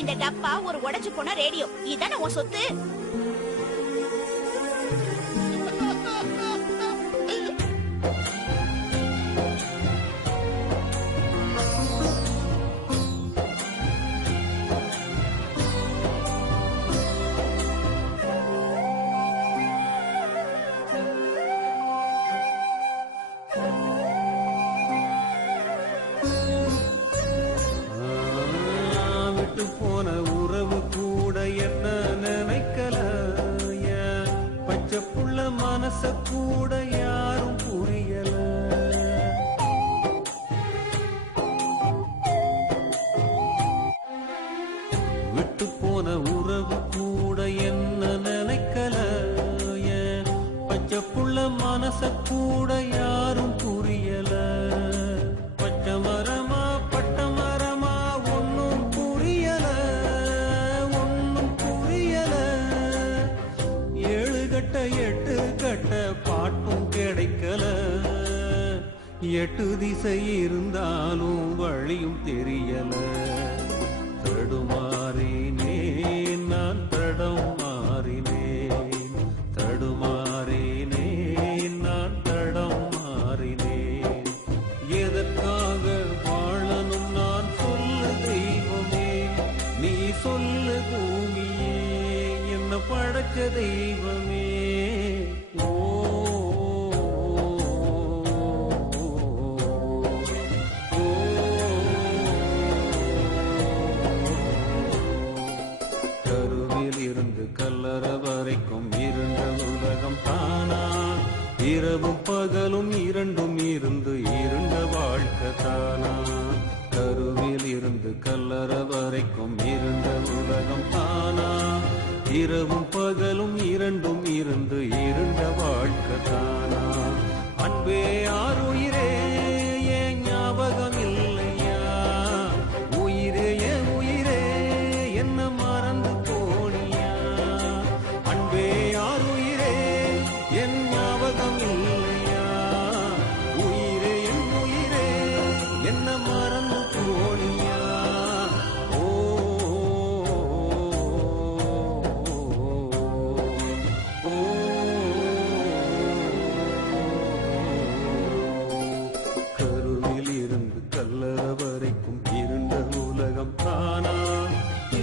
இந்த டப்பா ஒரு உடைஞ்சு போன ரேடியோ. இதான உன் சொத்து? போன உறவு கூட என்ன நினைக்கல, பச்சை புள்ள மனச கூட யாரும் புரியல. விட்டு போன உறவு கூட என்ன நினைக்கல, பச்சை புள்ள மனச கூட யாரும் புரியல. பச்சை மரமா பட்ட மரமா ஒன்னும் புரியல, ஒன்னும் புரியல. 7 கட்ட 8 கட்ட பாட்டும் கிடைக்கல, 8 திசை இருந்தாலும் வழியும் தெரியல. தடுமாறினேன் நான் தடம் மாறினேன், தடுமாறினேன் நான் தடம் மாறினேன். எதற்காக வாழணும் நான் சொல்லு தெய்வமே, நீ சொல்லு பூமியே, என்ன படைச்ச தெய்வமே. ஓ கருவில் இருந்து கல்லறை வரைக்கும் இருண்ட உலகம் தானா, இரவும் பகலும் இரண்டும் இருந்து இருண்ட வாழ்க்கை தானா. கருவில் இருந்து கல்லறை வரைக்கும் இருண்ட உலகம் தானா, இரவும் பகலும் இரண்டும் இருந்து இருண்ட வாழ்க்கை தானா. அன்பே ஆருயிரே ஏன் ஞாபகம் இல்லையா, உயிரே என் உயிரே என்ன மறந்து போனியா. அன்பே ஆருயிரே என் ஞாபகம் இல்லையா, உயிரே என் உயிரே என்ன மறந்து போனியா. ஓ கருவில் இருந்து கல்லறை வரைக்கும் இருண்ட உலகம் தானா,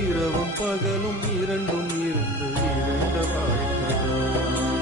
இரவும் பகலும் இரண்டும் இருந்து இருண்ட வாழ்க்கை தானா.